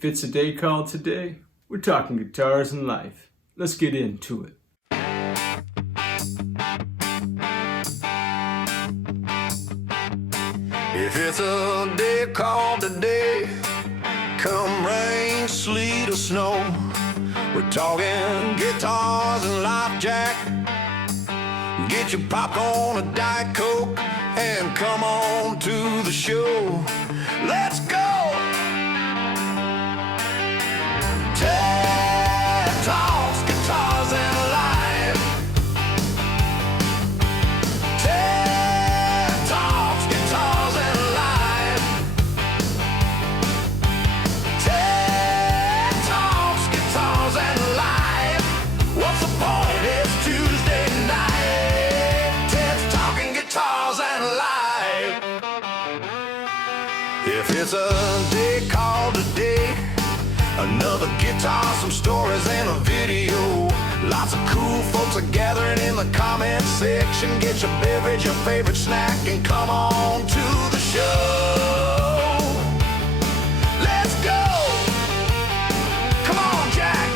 If it's a day called today, we're talking guitars and life. Let's get into it. If it's a day called today, come rain, sleet or snow, we're talking guitars and life, Jack. Get your popcorn, a Diet Coke, and come on to the show. Let's go! TED Talks, Guitars and Life. TED Talks, Guitars and Life. TED Talks, Guitars and Life. What's the point? It's Tuesday night. Ted's talking guitars and life. If it's a day called today, another guitar, some stories, and a video. Lots of cool folks are gathering in the comment section. Get your beverage, your favorite snack, and come on to the show. Let's go! Come on, Jack!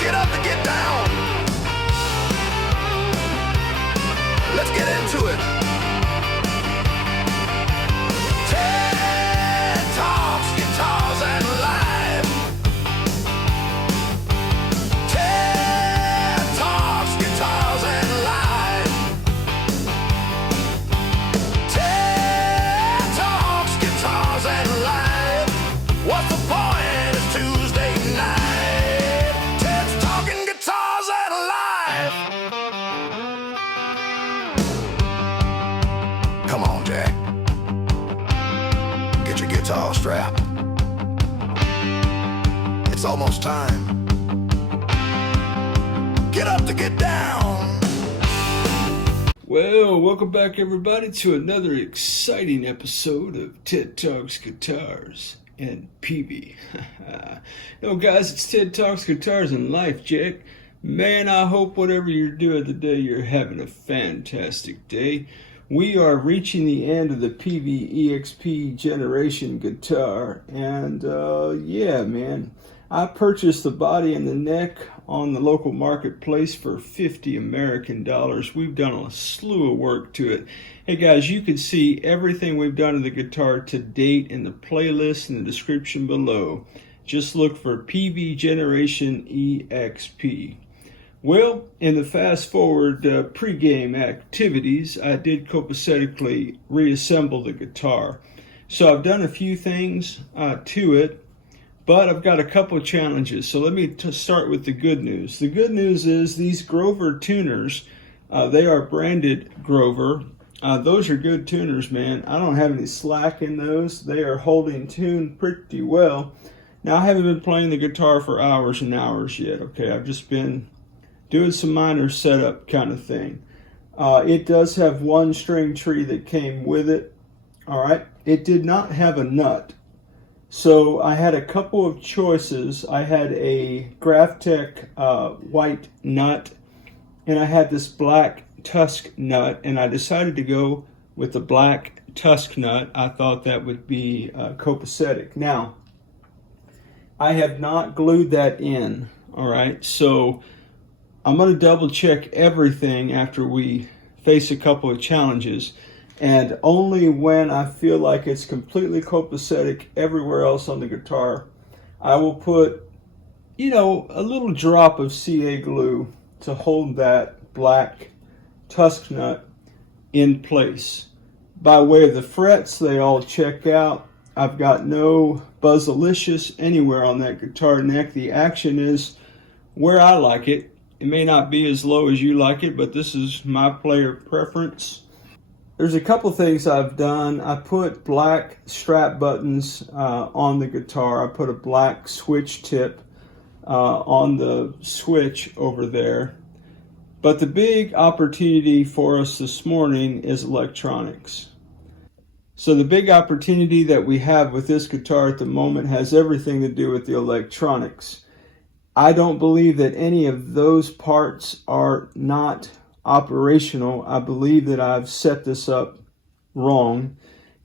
Get up and get down! Let's get into it! Come on, Jack. Get your guitar strap. It's almost time. Get up to get down. Well, welcome back everybody to another exciting episode of TED Talks Guitars and Peavey. No guys, it's TED Talks Guitars and Life, Jack. Man, I hope whatever you're doing today, you're having a fantastic day. We are reaching the end of the Peavey EXP generation guitar, and yeah, man, I purchased the body and the neck on the local marketplace for 50 American dollars. We've done a slew of work to it. Hey guys, you can see everything we've done to the guitar to date in the playlist in the description below. Just look for Peavey Generation EXP. Well, in the fast forward pre-game activities, I did copacetically reassemble the guitar. So I've done a few things to it, but I've got a couple of challenges. So let me start with the good news. The good news is these Grover tuners, they are branded Grover. Those are good tuners, man. I don't have any slack in those. They are holding tune pretty well. Now, I haven't been playing the guitar for hours and hours yet, okay? I've just been doing some minor setup kind of thing. It does have one string tree that came with it. All right. It did not have a nut. So I had a couple of choices. I had a Graphtec white nut, and I had this black tusk nut, and I decided to go with the black tusk nut. I thought that would be copacetic. Now, I have not glued that in. All right. So I'm going to double check everything after we face a couple of challenges, and only when I feel like it's completely copacetic everywhere else on the guitar, I will put, a little drop of CA glue to hold that black tusk nut in place. By way of the frets, they all check out. I've got no buzzalicious anywhere on that guitar neck. The action is where I like it. It may not be as low as you like it, but this is my player preference. There's a couple things I've done. I put black strap buttons on the guitar. I put a black switch tip on the switch over there. But the big opportunity for us this morning is electronics. So the big opportunity that we have with this guitar at the moment has everything to do with the electronics. I don't believe that any of those parts are not operational. I believe that I've set this up wrong.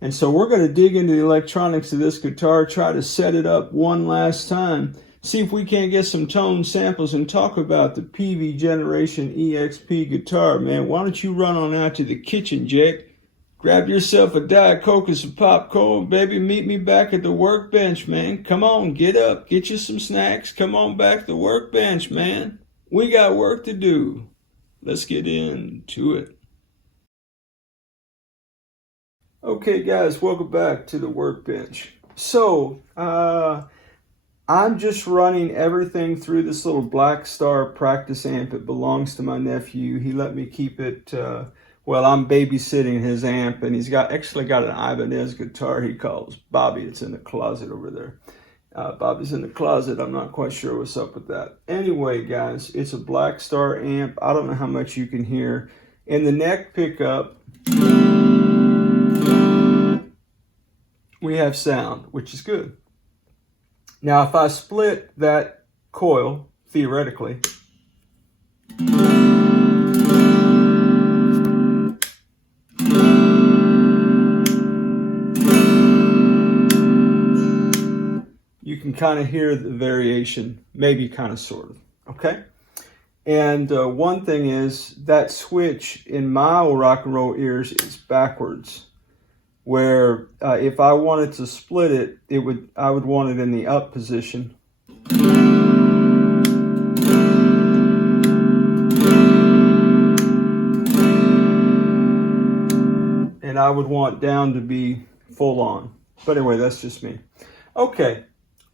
And so we're going to dig into the electronics of this guitar, try to set it up one last time, see if we can't get some tone samples and talk about the Peavey Generation EXP guitar, man. Why don't you run on out to the kitchen, Jack? Grab yourself a Diet Coke and some popcorn, baby. Meet me back at the workbench, man. Come on, get up, get you some snacks. Come on back to the workbench, man. We got work to do. Let's get into it. Okay, guys, welcome back to the workbench. So, I'm just running everything through this little Black Star practice amp. It belongs to my nephew. He let me keep it. Well, I'm babysitting his amp, and he's actually got an Ibanez guitar he calls Bobby. It's in the closet over there. Bobby's in the closet. I'm not quite sure what's up with that. Anyway, guys, it's a Black Star amp. I don't know how much you can hear. In the neck pickup, we have sound, which is good. Now, if I split that coil, theoretically, you can kind of hear the variation, maybe kind of sort of, okay? And one thing is that switch in my old rock and roll ears is backwards, where if I wanted to split it, I would want it in the up position. And I would want down to be full on. But anyway, that's just me. Okay,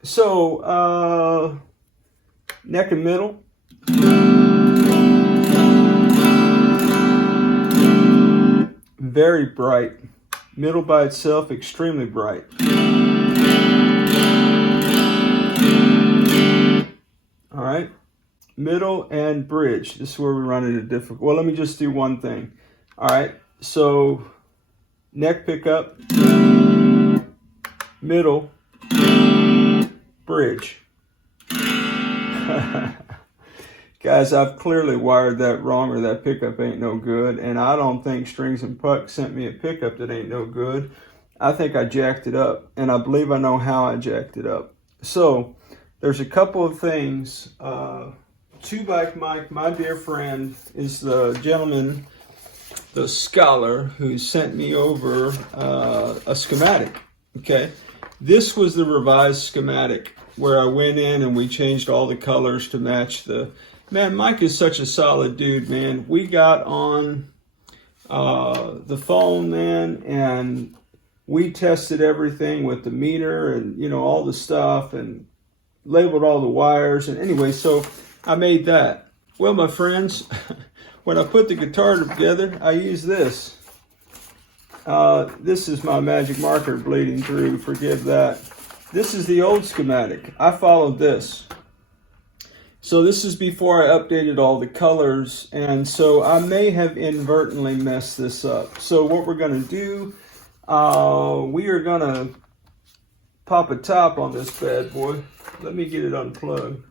so neck and middle. Very bright. Middle by itself, extremely bright. All right. Middle and bridge. This is where we run into difficult. Well, let me just do one thing. All right. So neck pickup, middle, bridge. Guys, I've clearly wired that wrong, or that pickup ain't no good. And I don't think Strings and Puck sent me a pickup that ain't no good. I think I jacked it up, and I believe I know how I jacked it up. So there's a couple of things. Two Bike Mike, my dear friend, is the gentleman, the scholar, who sent me over a schematic. Okay, this was the revised schematic where I went in and we changed all the colors to match the. Man, Mike is such a solid dude, man. We got on the phone, man, and we tested everything with the meter and, you know, all the stuff, and labeled all the wires. And anyway, so I made that. Well, my friends, when I put the guitar together, I used this. This is my magic marker bleeding through. Forgive that. This is the old schematic. I followed this. So this is before I updated all the colors, and so I may have inadvertently messed this up. So what we're going to do, we are going to pop a top on this bad boy. Let me get it unplugged.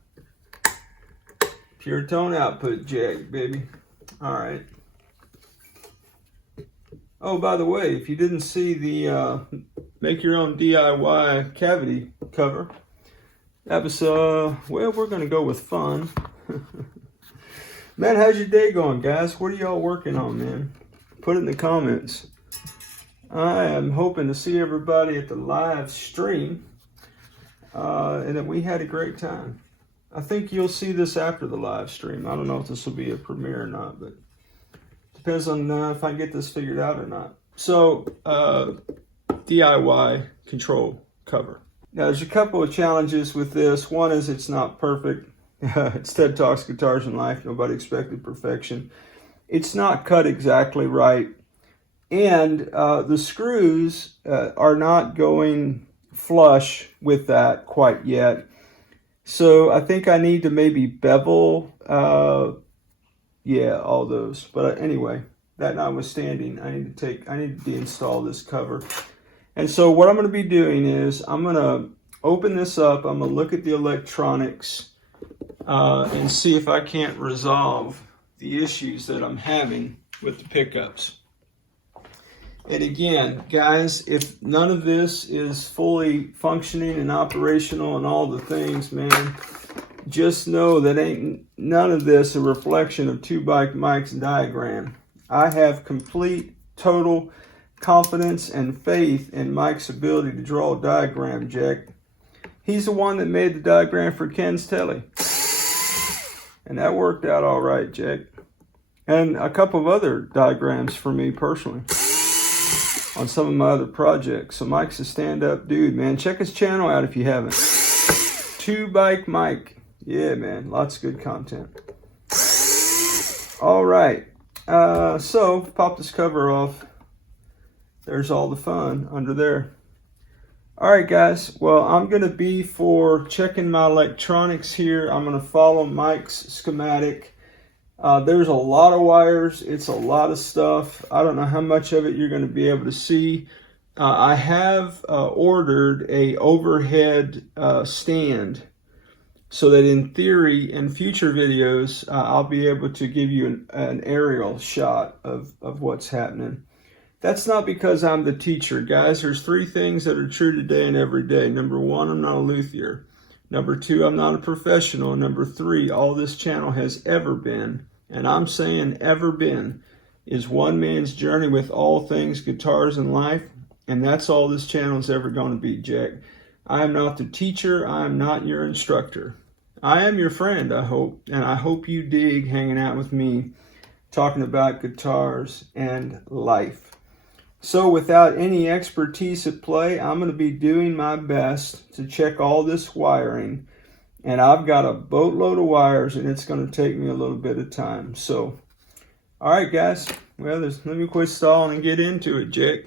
Pure tone output jack, baby. All right. Oh, by the way, if you didn't see the make your own DIY cavity cover, that was, well, we're going to go with fun. Man, how's your day going, guys? What are y'all working on, man? Put it in the comments. I am hoping to see everybody at the live stream, and that we had a great time. I think you'll see this after the live stream. I don't know if this will be a premiere or not, but depends on if I get this figured out or not. So, DIY control cover. Now, there's a couple of challenges with this. One is it's not perfect. It's Ted Talks Guitars and Life. Nobody expected perfection. It's not cut exactly right. And the screws are not going flush with that quite yet. So I think I need to maybe bevel, yeah, all those. But anyway, that notwithstanding, I need to deinstall this cover. And so what I'm going to be doing is I'm going to open this up. I'm going to look at the electronics and see if I can't resolve the issues that I'm having with the pickups. And again, guys, if none of this is fully functioning and operational and all the things, man, just know that ain't none of this a reflection of Two Bike Mike's diagram. I have complete, total confidence and faith in Mike's ability to draw a diagram, Jack. He's the one that made the diagram for Ken's telly. And that worked out all right, Jack. And a couple of other diagrams for me personally on some of my other projects. So Mike's a stand-up dude, man. Check his channel out if you haven't. Two Bike Mike. Yeah, man. Lots of good content. All right. So, pop this cover off. There's all the fun under there. All right, guys. Well, I'm going to be for checking my electronics here. I'm going to follow Mike's schematic. There's a lot of wires. It's a lot of stuff. I don't know how much of it you're going to be able to see. I have ordered a overhead stand so that in theory, in future videos, I'll be able to give you an aerial shot of what's happening. That's not because I'm the teacher, guys. There's three things that are true today and every day. Number one, I'm not a luthier. Number two, I'm not a professional. Number three, all this channel has ever been, and I'm saying ever been, is one man's journey with all things guitars in life, and that's all this channel is ever going to be, Jack. I am not the teacher. I am not your instructor. I am your friend, I hope, and I hope you dig hanging out with me, talking about guitars and life. So without any expertise at play, I'm going to be doing my best to check all this wiring. And I've got a boatload of wires, and it's going to take me a little bit of time. So, all right, guys. Well, let me quit stalling and get into it, Jack.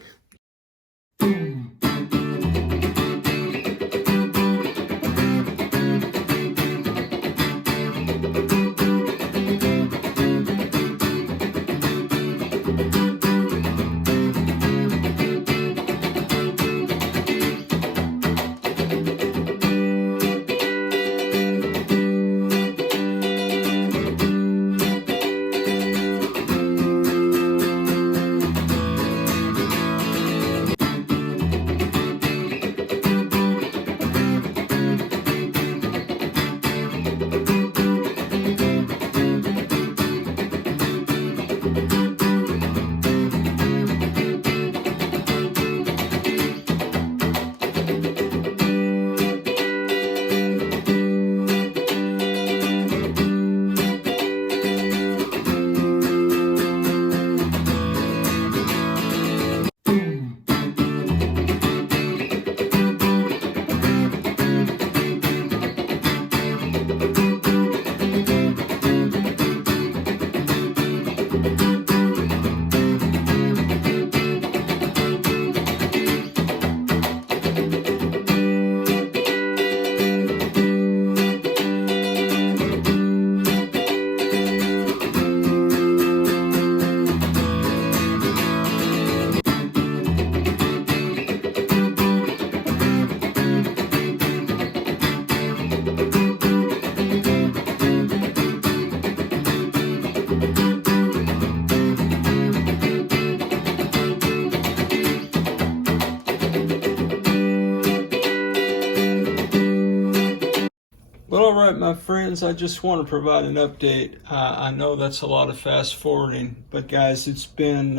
Well, all right, my friends, I just want to provide an update. I know that's a lot of fast forwarding, but guys, it's been,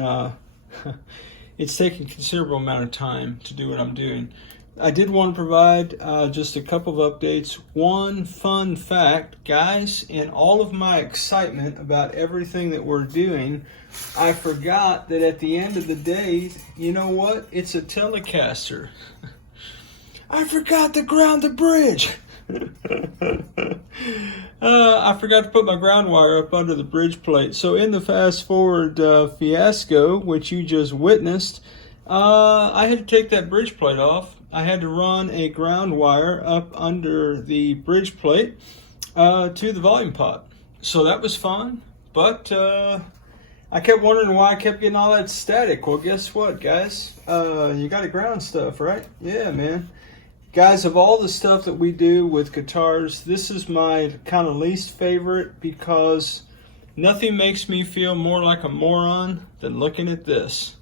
it's taken a considerable amount of time to do what I'm doing. I did want to provide just a couple of updates. One fun fact, guys, in all of my excitement about everything that we're doing, I forgot that at the end of the day, you know what? It's a Ellacaster. I forgot to ground the bridge. I forgot to put my ground wire up under the bridge plate. So in the fast forward fiasco, which you just witnessed, I had to take that bridge plate off. I had to run a ground wire up under the bridge plate to the volume pot. So that was fun, but I kept wondering why I kept getting all that static. Well, guess what, guys? You got to ground stuff, right? Yeah, man. Guys, of all the stuff that we do with guitars, this is my kind of least favorite because nothing makes me feel more like a moron than looking at this.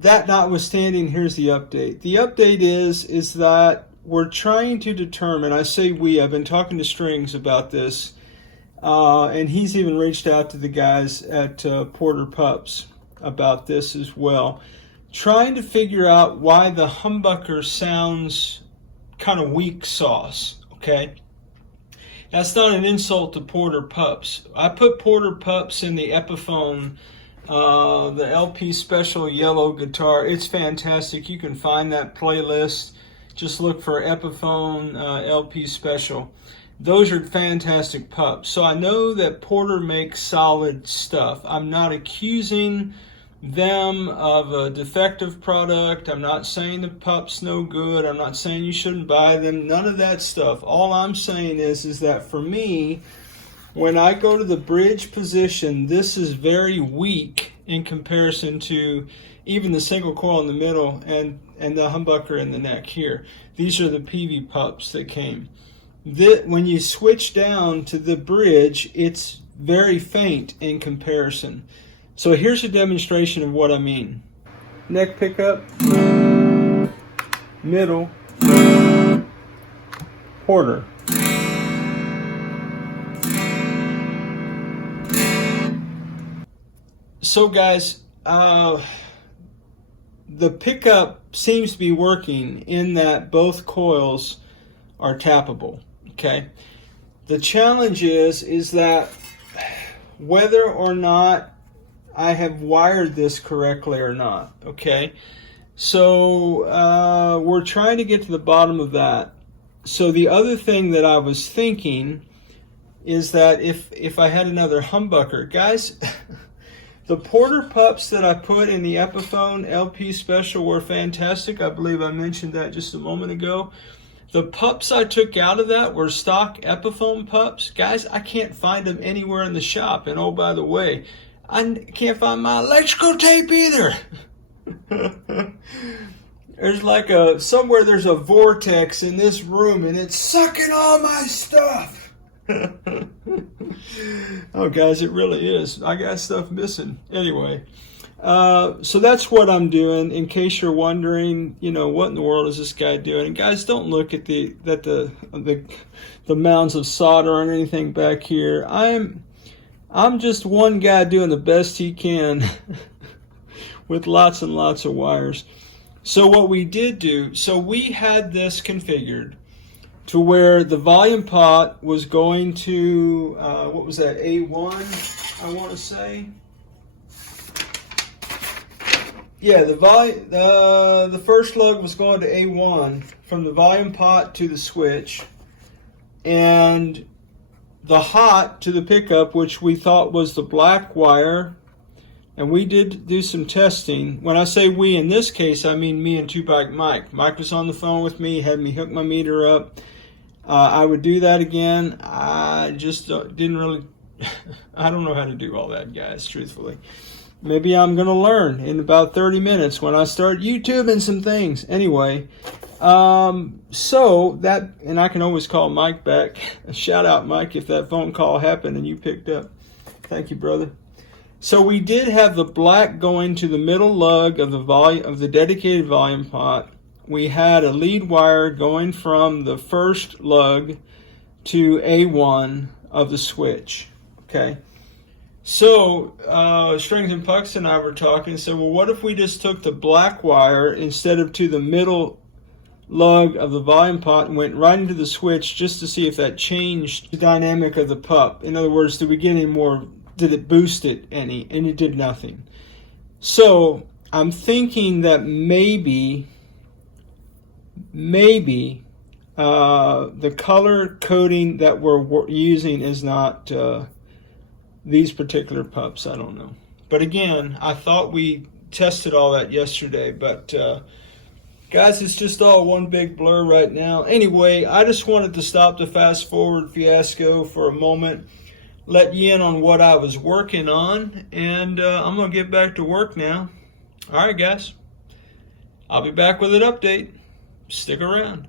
that notwithstanding, here's the update. The update is that we're trying to determine, I say we, I've been talking to Strings about this, and he's even reached out to the guys at Porter Pups about this as well, trying to figure out why the humbucker sounds kind of weak sauce, okay? That's not an insult to Porter Pups. I put Porter Pups in the Epiphone, the LP Special Yellow guitar. It's fantastic. You can find that playlist. Just look for Epiphone LP Special. Those are fantastic pups. So I know that Porter makes solid stuff. I'm not accusing them of a defective product. I'm not saying the pup's no good. I'm not saying you shouldn't buy them. None of that stuff. All I'm saying is that for me, when I go to the bridge position, this is very weak in comparison to even the single coil in the middle and the humbucker in the neck here. These are the Peavey pups that came. When you switch down to the bridge, it's very faint in comparison. So here's a demonstration of what I mean. Neck pickup, middle, Porter. So guys, the pickup seems to be working in that both coils are tappable, okay? The challenge is that whether or not I have wired this correctly or not, okay? So we're trying to get to the bottom of that. So the other thing that I was thinking is that if I had another humbucker, guys, the Porter Pups that I put in the Epiphone LP Special were fantastic. I believe I mentioned that just a moment ago. The pups I took out of that were stock Epiphone pups. Guys, I can't find them anywhere in the shop. And oh, by the way, I can't find my electrical tape either. There's like somewhere there's a vortex in this room and it's sucking all my stuff. Oh, guys, it really is. I got stuff missing. Anyway, so that's what I'm doing. In case you're wondering, you know, what in the world is this guy doing? And guys, don't look at the mounds of solder or anything back here. I'm just one guy doing the best he can with lots and lots of wires. So what we did do, so we had this configured to where the volume pot was going to, what was that, A1, I want to say? Yeah, the first lug was going to A1 from the volume pot to the switch, and the hot to the pickup, which we thought was the black wire. And we did do some testing. When I say we, in this case, I mean me and Two Bike Mike. Mike was on the phone with me, had me hook my meter up. I would do that again. I just didn't really, I don't know how to do all that, guys, truthfully. Maybe I'm going to learn in about 30 minutes when I start YouTubing some things. Anyway, so that, and I can always call Mike back. Shout out, Mike, if that phone call happened and you picked up. Thank you, brother. So we did have the black going to the middle lug of the dedicated volume pot. We had a lead wire going from the first lug to A1 of the switch. Okay. So Strings and Pucks and I were talking and said, well, what if we just took the black wire instead of to the middle lug of the volume pot and went right into the switch just to see if that changed the dynamic of the pup? In other words, did we get any more? Did it boost it any? And it did nothing. So I'm thinking that maybe the color coding that we're using is not these particular pups. I don't know. But again, I thought we tested all that yesterday. But guys, it's just all one big blur right now. Anyway, I just wanted to stop the fast forward fiasco for a moment. Let you in on what I was working on, and I'm going to get back to work now. All right, guys. I'll be back with an update. Stick around.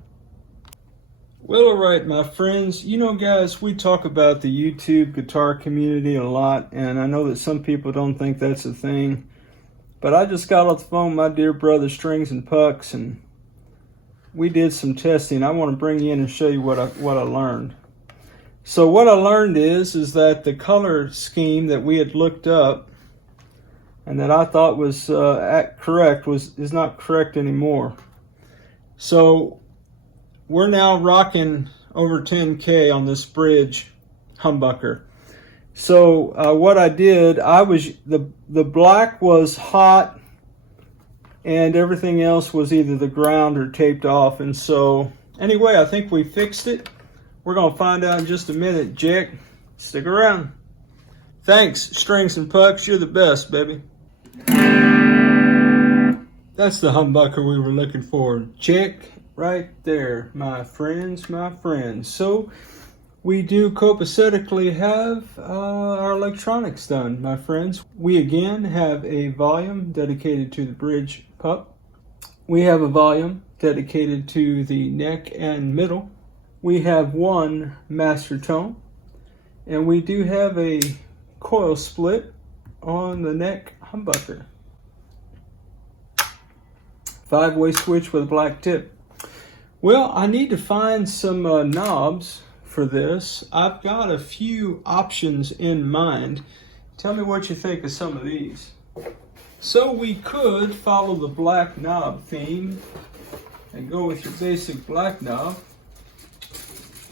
Well, all right, my friends. You know, guys, we talk about the YouTube guitar community a lot, and I know that some people don't think that's a thing. But I just got off the phone with my dear brother Strings and Pucks, and we did some testing. I want to bring you in and show you what I learned. So what I learned is that the color scheme that we had looked up and that I thought was correct is not correct anymore. So we're now rocking over 10K on this bridge humbucker. So what I did, the black was hot and everything else was either the ground or taped off. And so anyway, I think we fixed it. We're gonna find out in just a minute. Jack, stick around. Thanks, Strings and Pucks. You're the best, baby. That's the humbucker we were looking for. Check right there, my friends, my friends. So we do copacetically have our electronics done, my friends. We again have a volume dedicated to the bridge pup. We have a volume dedicated to the neck and middle. We have one master tone, and we do have a coil split on the neck humbucker. 5-way switch with a black tip. Well, I need to find some knobs for this. I've got a few options in mind. Tell me what you think of some of these. So we could follow the black knob theme and go with your basic black knob.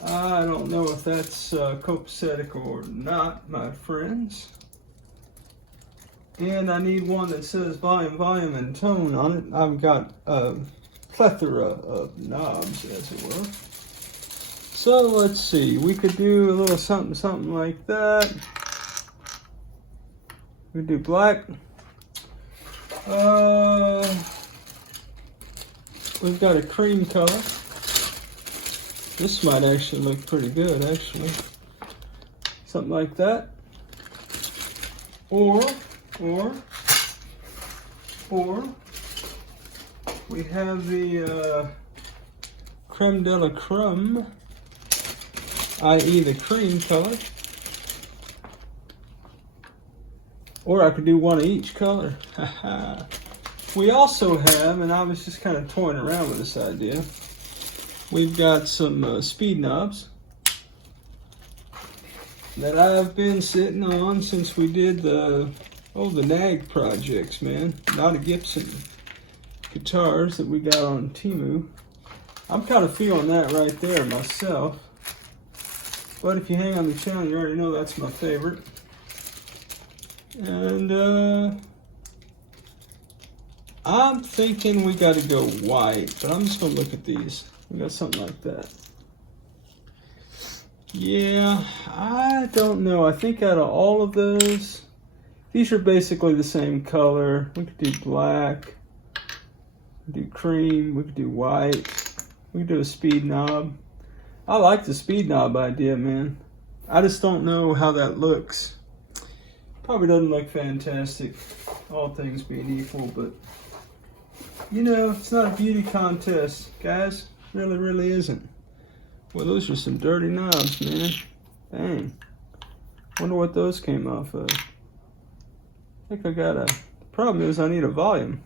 I don't know if that's copacetic or not, my friends. And I need one that says volume, volume, and tone on it. I've got a plethora of knobs, as it were. So let's see, we could do a little something, something like that. We do black. We've got a cream color. This might actually look pretty good, actually. Something like that. Or we have the creme de la creme, i.e. the cream color. Or I could do one of each color. We also have, and I was just kind of toying around with this idea, we've got some speed knobs that I've been sitting on since we did the NAG projects, man. Not a Gibson guitars that we got on Temu. I'm kind of feeling that right there myself. But if you hang on the channel, you already know that's my favorite. And I'm thinking we got to go white, but I'm just going to look at these. We got something like that. Yeah, I don't know. I think out of all of those, these are basically the same color. We could do black, we could do cream, we could do white, we could do a speed knob. I like the speed knob idea, man. I just don't know how that looks. Probably doesn't look fantastic, all things being equal, but you know, it's not a beauty contest, guys. Really, really isn't. Well, those are some dirty knobs, man. Dang. Wonder what those came off of. I think I got a... The problem is I need a volume.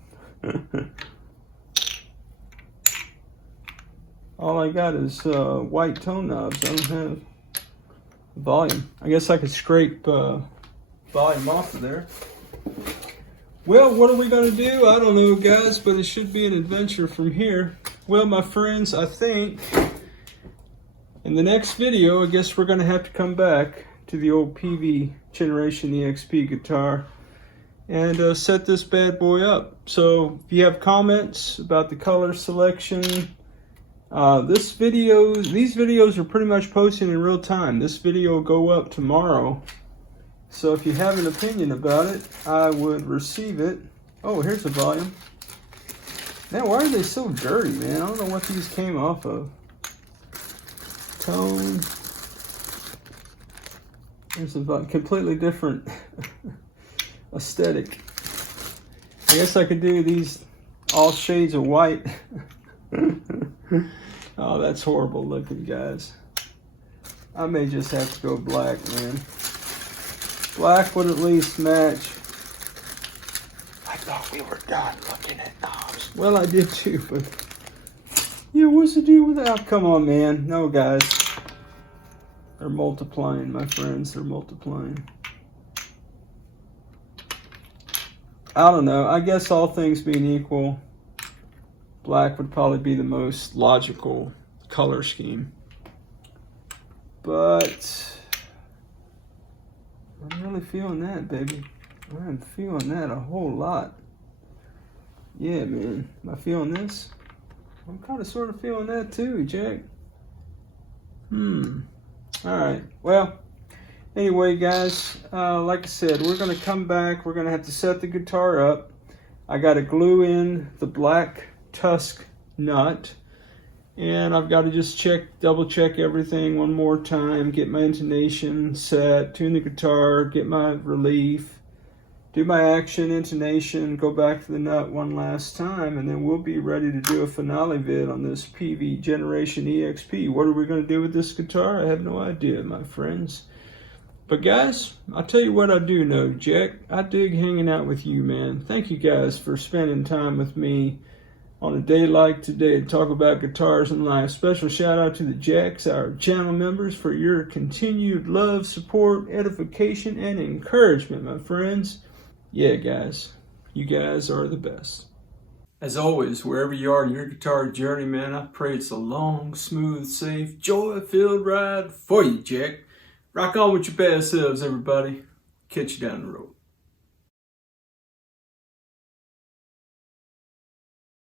All I got is white tone knobs. I don't have volume. I guess I could scrape volume off of there. Well, what are we going to do? I don't know, guys, but it should be an adventure from here. Well, my friends, I think in the next video, I guess we're going to have to come back to the old Peavey Generation EXP guitar and set this bad boy up. So if you have comments about the color selection, these videos are pretty much posted in real time. This video will go up tomorrow. So if you have an opinion about it, I would receive it. Oh, here's a volume. Man, why are they so dirty, man? I don't know what these came off of. Tone. There's a completely different aesthetic. I guess I could do these all shades of white. Oh, that's horrible looking, guys. I may just have to go black, man. Black would at least match. I thought we were done looking at knobs. Well, I did too, but yeah, what's the deal with that? Come on, man. No, guys. They're multiplying, my friends. They're multiplying. I don't know. I guess all things being equal, black would probably be the most logical color scheme. But I'm really feeling that, baby. I'm feeling that a whole lot. Yeah, man. Am I feeling this? I'm kind of sort of feeling that too, Jack. Alright. Well, anyway, guys, like I said, we're going to come back. We're going to have to set the guitar up. I got to glue in the black tusk nut. And I've got to just double check everything one more time, get my intonation set, tune the guitar, get my relief, do my action, intonation, go back to the nut one last time, and then we'll be ready to do a finale vid on this Peavey Generation EXP. What are we going to do with this guitar? I have no idea, my friends. But guys, I'll tell you what I do know, Jack. I dig hanging out with you, man. Thank you guys for spending time with me on a day like today to talk about guitars and life. Special shout out to the Jacks, our channel members, for your continued love, support, edification, and encouragement, my friends. Yeah, guys, you guys are the best. As always, wherever you are in your guitar journey, man, I pray it's a long, smooth, safe, joy-filled ride for you, Jack. Rock on with your bad selves, everybody. Catch you down the road.